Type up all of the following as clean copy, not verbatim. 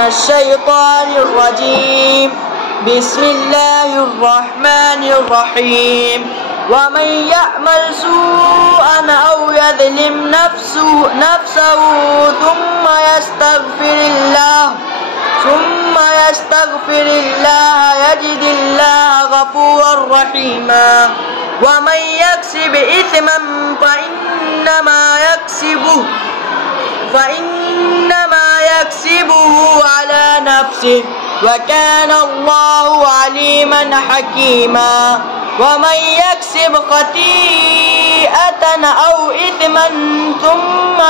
मिनश्शैतानिर्रजीम। बिस्मिल्लाहिर्रहमानिर्रहीम। वमन यअमल सूअन औ यज़लिम नफ्सहु थुम्मा यस्तगफिरिल्लाह यजिदिल्लाह गफूरर रहीमा। वमन यक्सिब इस्मन फ़इन्नमा यक्सिबुहु अला नफ्सिहि वकान अल्लाहु अलीमन हकीमा। वमन यक्सिब खतीअतन औ इस्मन सुम्मा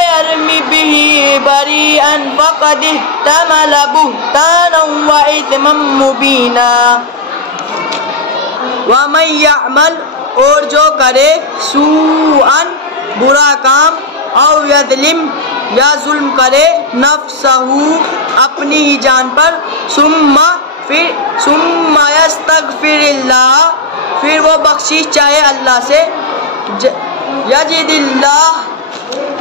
यर्मि बिही बरीअन फ़क़द इह्तमल बुहतानन व इस्मन मुबीना। वमन यअमल और जो करे सूअन बुरा काम औ यज़लिम या जुल्म करे नफ्सहु अपनी ही जान पर सुम्मा यस्तगफिरिल्लाह फिर वो बख्शिश चाहे अल्लाह से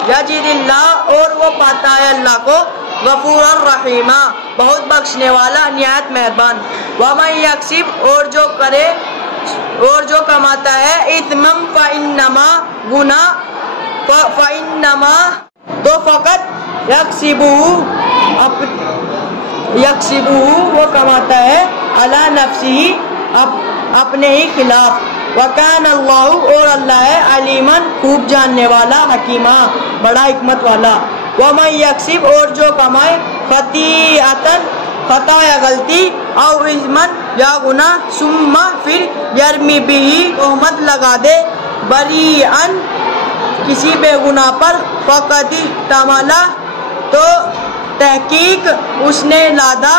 यजिदिल्लाह और वो पाता है अल्लाह को गफूरर रहीमा बहुत बख्शने वाला निहायत मेहरबान। वमन यक्सिब और जो कमाता है इस्मम फ़इन्नमा गुनाह फ़इन्नमा तो फ़क़त यक्सिबुहु वो कमाता है अला नफ्सिही अपने ही खिलाफ। वकान अल्लाहु और अल्लाह है अलीमन खूब जानने वाला हकीमा बड़ा हिकमत वाला। वमन यक्सिब और जो कमाए खतीअतन खता या गलती और इस्मन या गुनाह सुम्मा फिर यर्मी बिही तोहमत लगा दे बरीअन किसी बेगुनाह पर फ़क़द इह्तमला तो तहकीक उसने लादा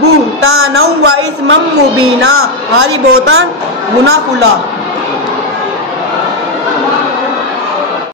बुहतानन व इस्मम मुबीना भारी बहुतान गुनाह खुला।